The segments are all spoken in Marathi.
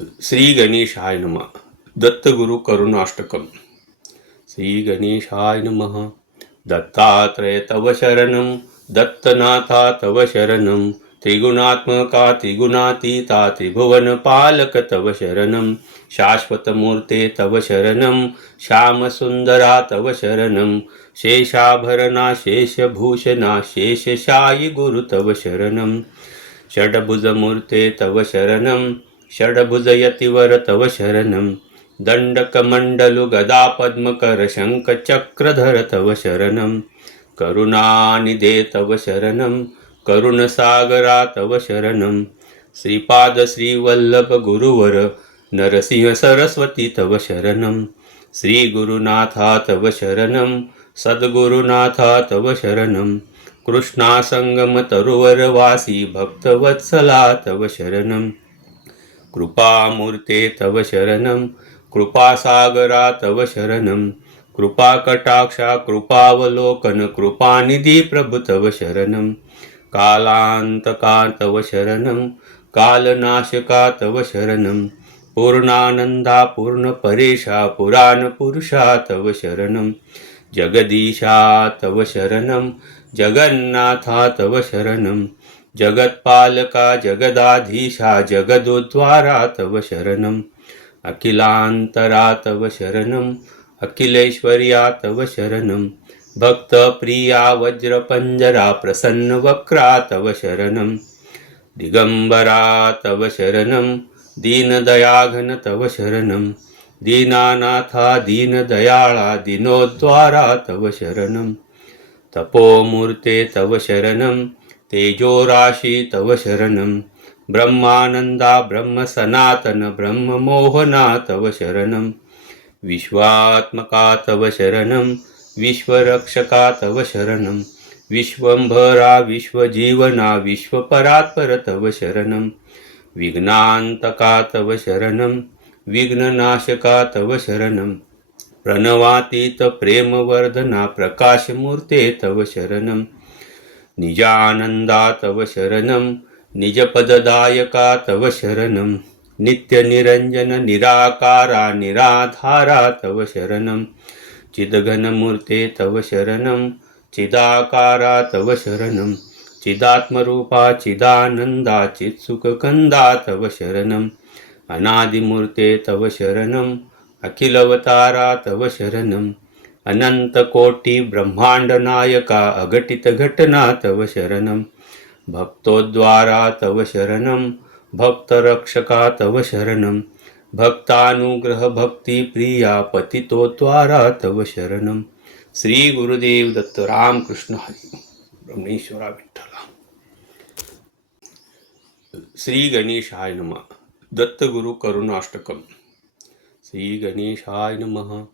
श्री गणेशाय नमः. दत्तगुरु करुणाष्टकम. श्री गणेशाय नमः. दत्तात्रय तव शरणं, दत्तनाथा तव शरणं, त्रिगुणात्मका त्रिगुणातीता त्रिभुवनपालक तव शरणं, शाश्वतमूर्ते तव शरणं, श्यामसुन्दरा तव शरणं, शेषाभरणा शेषभूषणा शेषशायि गुरु तव शरणं, षड्भुजमूर्ते तव शरणं, षड्भुजयतिवर तव शरणं, दण्डकमण्डलु गदा पद्मकर शङ्खचक्रधर तव शरणं, करुणानिधे तव शरणं, करुणसागरा तव शरणं, श्रीपाद श्रीवल्लभ गुरुवर नरसिंह सरस्वती तव शरणं, श्रीगुरुनाथा तव शरणं, सद्गुरुनाथा तव शरणं, कृष्णासंगम तरुवरवासी भक्तवत्सला तव शरणं, कृपामूर्ते तव शरणं, कृपासागरा तव शरणं, कृपाकटाक्षा कृपावलोकन कृपानिधी प्रभु तव शरणं, कालांतका तव शरणं, कालनाशका तव शरणं, पूर्णानंदा पूर्ण परेशा पुराण पुरुषा तव शरणं, जगदीशा तव शरणं, जगन्नाथा तव शरणं, जगत्पालका जगदाधीशा जगदोद्वारा तव शरणं, अखिलांतरा तव शरणं, अखिलेश्वर्या तव शरणं, भक्तप्रिया वज्रपंजरा प्रसन्न वक्रा तव शरणं, दिगंबरा तव शरणं, दीनदयाघन तव शरणं, दीनानाथा दीनदयाळा दीनोद्वारा तव शरणं, तपोमूर्ते तव शरणं, तेजोराशि तव शरणं, ब्रह्मानंदा ब्रह्म सनातन ब्रह्म मोहना तव शरणं, विश्वात्मका तव शरणं, विश्वरक्षका तव शरणं, विश्वंभरा विश्वजीवना विश्वपरात्पर तव शरणं, विघ्नांतका तव शरणं, विघ्ननाशका तव शरणं, प्रणवातीत प्रेमवर्धना प्रकाशमूर्ते तव शरणं, निजानंदा तव शरणं, निजपददायका तव शरणं, नित्यनिरंजन निराकारा निराधारा तव शरणं, चिद्घनमूर्ते तव शरणं, चिदाकारा तव शरणं, चिदात्मरूपा चिदानंदा चित्सुखकंदा तव शरणं, अनादिमूर्ते तव शरणं, अखिलवतारा तव शरणं, अनंतकोटि ब्रह्मांड नायका अघटित घटना तव शरणं, भक्तोद्वारा तव शरणं, भक्तरक्षका तव शरणं, भक्तानुग्रह भक्ती प्रिया पतितोद्वारा तव शरणं. श्री गुरुदेव दत्त रामकृष्ण हरी ब्रह्मेश्वरा विठ्ठला. श्री गणेशाय नमः. दत्तगुरु करुणाष्टकम. श्री गणेशाय नमः.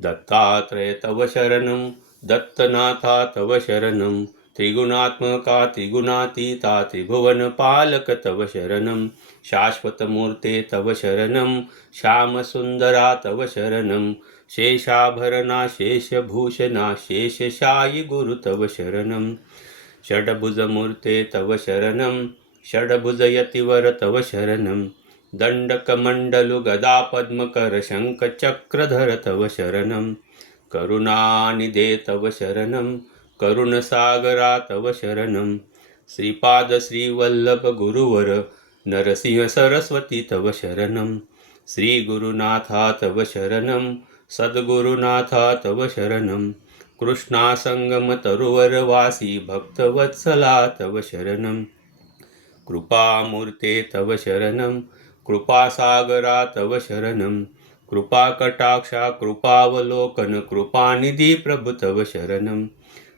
दत्तात्रय तव शरणं, दत्तनाथा तव शरणं, त्रिगुणात्मका त्रिगुणातीता त्रिभुवनपालक तव शरणं, शाश्वतमूर्ते तव शरणं, श्यामसुन्दरा तव शरणं, शेषाभरणा शेषभूषणा शेषशायि गुरु तव शरणं, षड्भुजमूर्ते तव शरणं, षड्भुजयतिवर तव शरणं, दण्डकमण्डलु गदा पद्मकर शङ्खचक्रधर तव शरणं, करुणानिधे तव शरणं, करुणसागरा तव शरणं, श्रीपाद श्रीवल्लभ गुरुवर नरसिंह सरस्वती तव शरणं, श्रीगुरुनाथा तव शरणं, सद्गुरुनाथा तव शरणं, कृष्णासंगम तरुवरवासी भक्तवत्सला तव शरणं, कृपामूर्ते तव शरणं, कृपासागरा तव शरणं, कृपाकटाक्षा कृपावलोकन कृपानिधी प्रभु तव शरणं,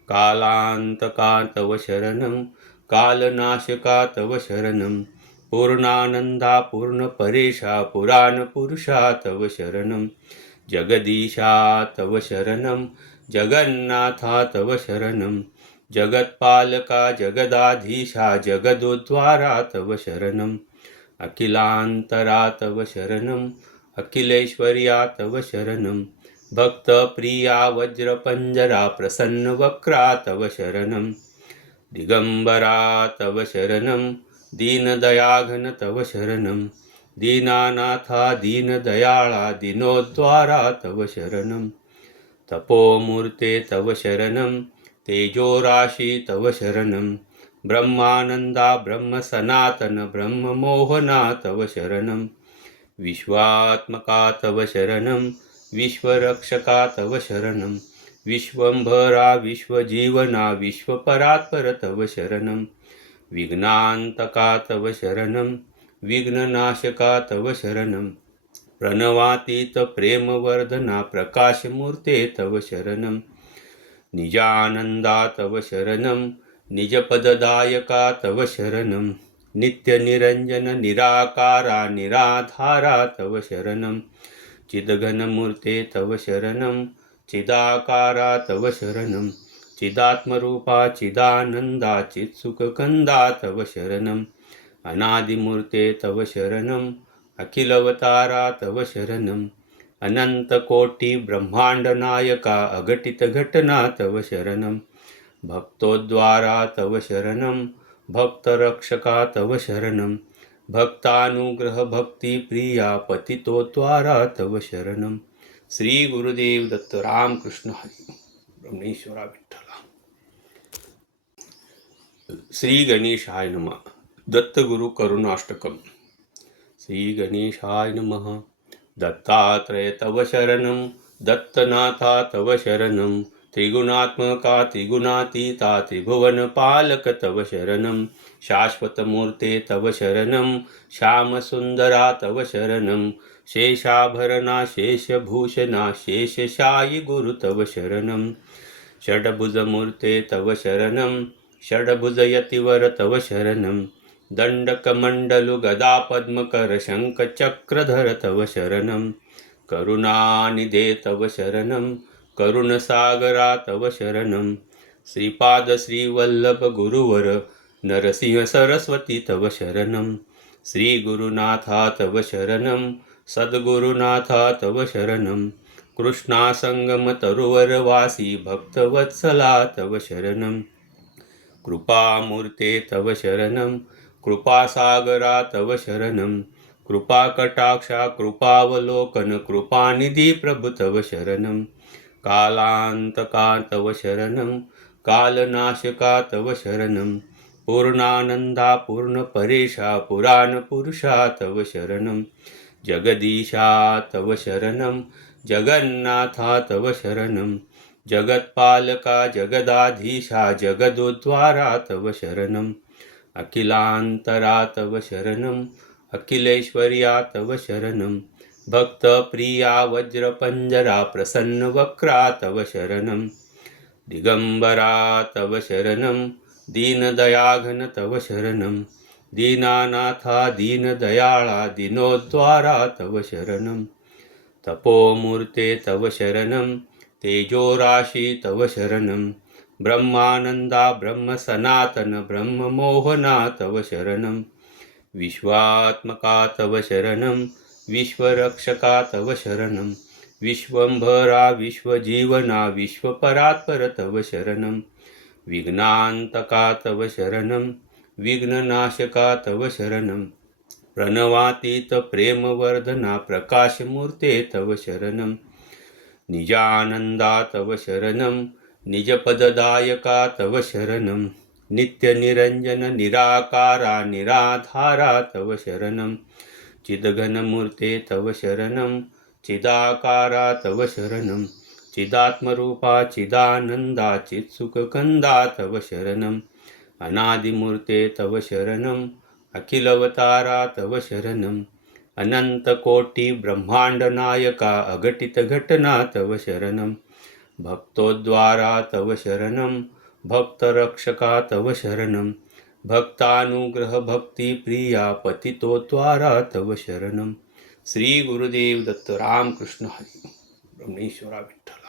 कालांतका तव शरणं, कालनाशका तव शरणं, पूर्णानंदा पूर्ण परेशा पुराण पुरुषा तव शरणं, जगदीशा तव शरणं, जगन्नाथा तव शरणं, जगत्पालका जगदाधीशा जगदोद्वारा तव शरणं, अखिलांतरा तव शरणं, अखिलेश्वर्या तव शरणं, भक्तप्रिया वज्रपंजरा प्रसन्न वक्रा तव शरणं, दिगंबरा तव शरणं, दीनदयाघन तव शरणं, दीनानाथा दीनदयाळा दीनोद्वारा तव शरणं तपोमूर्ते तव शरणं तेजोराशि तव शरणं ब्रह्मानंदा ब्रह्म सनातन ब्रह्ममोहना तव शरणं विश्वात्मका तव शरणं विश्वरक्षका तव शरणं विश्वंभरा विश्वजीवना विश्वपरात्पर तव शरणं विघ्नांतका तव शरणं विघ्ननाशका तव शरणं प्रणवातीत प्रेमवर्धना प्रकाशमूर्ते तव शरणं निजानंदा तव शरणं निजपददायका तव शरणं नित्यनिरंजन निराकारा निराधारा तव शरणं चिद्घनमूर्ते तव शरणं चिदाकारा तव शरणं चिदात्मरूपा चिदानंदा चित्सुखकंदा तव शरणं अनादिमूर्ते तव शरणं अखिलवतारा तव शरणं अनंतकोटी ब्रह्मांडनायका अघटित घटना तव शरणं भक्तोद्वारा तव शरणं भक्तरक्षका तव शरणं भक्तानुग्रह भक्तिप्रिया पतितोद्वारा तव शरणं श्री गुरुदेव दत्त रामकृष्ण हरी ब्रह्मेश्वरा विठ्ठला. श्री गणेशाय नमः. दत्तगुरु करुणाष्टकम. श्री गणेशाय नमः. दत्तात्रय तव शरणं दत्तनाथा तव शरणं त्रिगुणात्मका त्रिगुणातीता त्रिभुवनपालक तव शरणं शाश्वतमूर्ते तव शरणं श्यामसुन्दरा तव शरणं शेषाभरणा शेषभूषणा शेषशायि गुरु तव शरणं षड्भुजमूर्ते तव शरणं षड्भुजयतिवर तव शरणं दण्डकमण्डलु गदा पद्मकर शङ्खचक्रधर तव शरणं करुणानिधे तव शरणं करुणसागरा तव शरणं श्रीपाद श्रीवल्लभ गुरुवर नरसिंह सरस्वती तव शरणं श्री गुरुनाथा तव शरणं सद्गुरुनाथा तव शरणं कृष्णासंगम तरुवरवासी भक्तवत्सला तव शरणं कृपामूर्ते तव शरणं कृपासागरा तव शरणं कृपाकटाक्षा कृपावलोकन कृपानिधी प्रभु तव शरणं कालांतका तव शरणं कालनाशका तव शरणं पूर्णानंदा पूर्णपरेशा पुराणपुरुषा तव शरणं जगदीशा तव शरणं जगन्नाथा तव शरणं जगत्पालका जगदाधीशा जगदोद्वारा तव शरणं अखिलांतरा तव शरणं अखिलेश्वर्या तव शरणं भक्तप्रिया वज्रपंजरा प्रसन्नवक्रा तव शरणं दिगंबरा तव शरणं दीनदयाघन तव शरणं दीनानाथा दीनदयाळा दीनोद्वारा तव शरणं तपोमूर्ते तव शरणं तेजोराशि तव शरणं ब्रह्मानंदा ब्रह्म सनातन ब्रह्ममोहना तव शरणं विश्वात्मका तव शरणं विश्वरक्षका तव शरणं विश्वंभरा विश्वजीवना विश्वपरात्पर तव शरणं विघ्नांतका तव शरणं विघ्ननाशका तव शरणं प्रणवातीत प्रेमवर्धना प्रकाशमूर्ते तव शरणं निजानंदा तव शरणं निजपददायका तव शरणं नित्यनिरंजन निराकारा निराधारा तव शरणं चिद्घनमूर्ते तव शरणं चिदाकारा तव शरणं चिदात्मरूपा चिदानंदा चित्सुखकंदा तव शरणं अनादिमूर्ते तव शरणं अखिलवतारा तव शरणं अनंतकोटी ब्रह्मांडनायका अघटित घटना तव शरणं भक्तोद्वारा तव शरणं भक्तरक्षका तव शरणं भक्तानुग्रह भक्तिप्रिया पतितोद्वारा तव शरणं श्री गुरुदेव दत्त रामकृष्ण हरी ब्रह्मेश्वरा विठ्ठला.